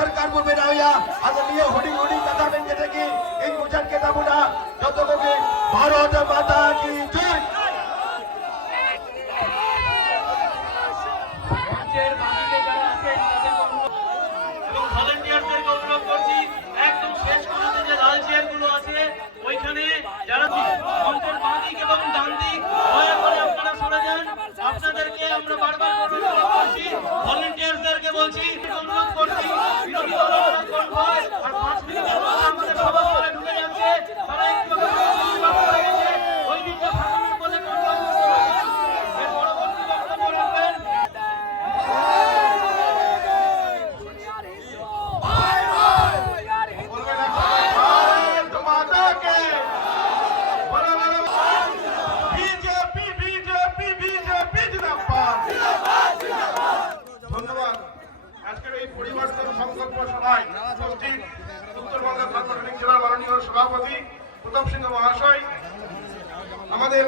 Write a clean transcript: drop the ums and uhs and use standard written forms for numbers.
सरकार में ना हुआ अगर ये होड़ी होड़ी कथा में जैसे कि इन गुजर के तबुना जो तो को भारत माता की जय ভলান্টিয়ারদেরকে বলছি অনুরোধ করছি বিরোধী দলের কনভয় আর 5 মিনিটের মধ্যে আমাদের সভাস্থলে ঢুকে যাচ্ছে তারা একটু পড়ে গেছে ওই দিকটা ফাঁকানোর বলে কনভয় এর পরবর্তী বক্তব্য রাখবেন উত্তরবঙ্গের সাংগঠনিক জেলার মাননীয় সভাপতি প্রতাপ সিংহ মহাশয় আমাদের